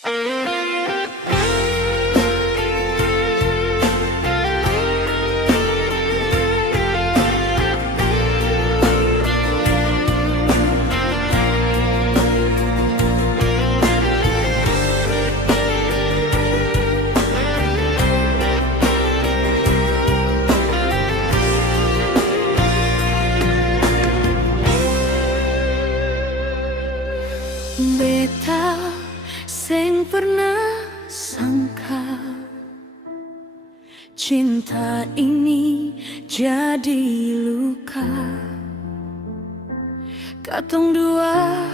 Beta sing pernah sangka cinta ini jadi luka. Katong dua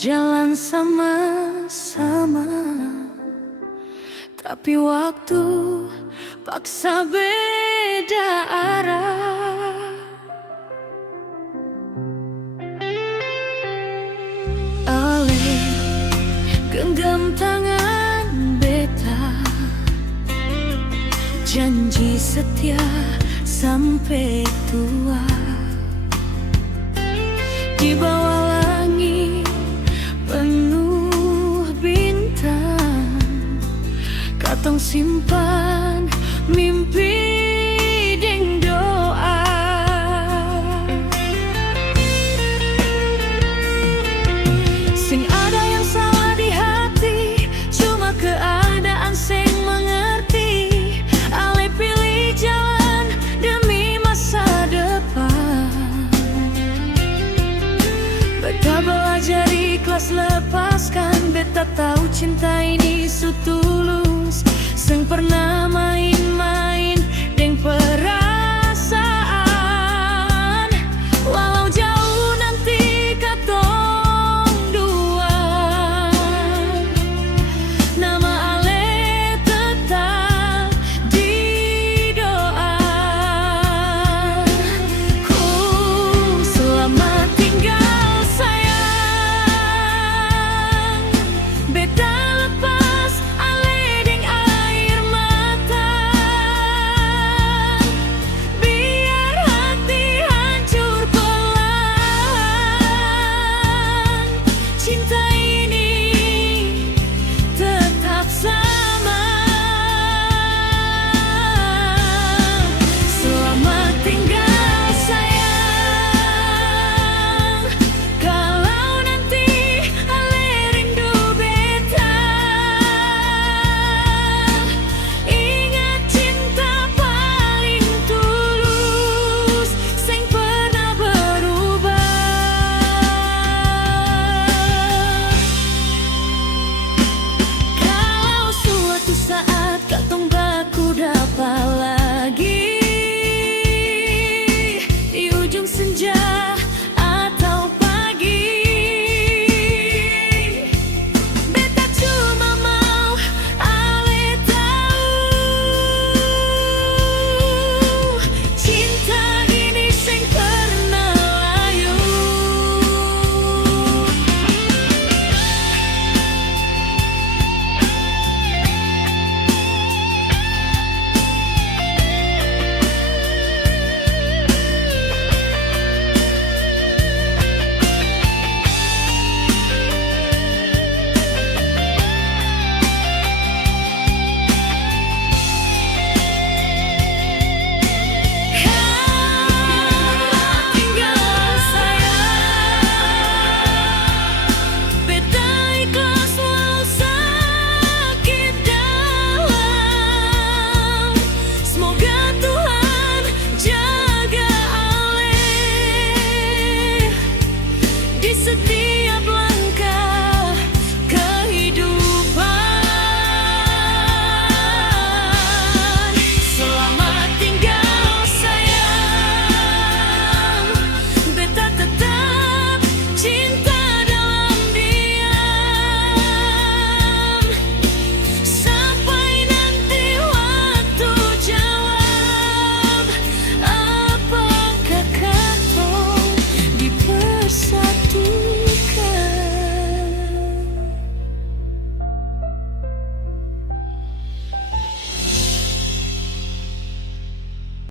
jalan sama-sama, tapi waktu paksa beda arah. Genggam tangan beta, janji setia sampai tua. Di bawah langit penuh bintang, katong simpan mimpi deng doa. Sing ada yang salah di hati, cuma keadaan sing mengerti. Ale pilih jalan demi masa depan. Beta belajar ikhlas lepaskan. Beta tahu cinta ini suatu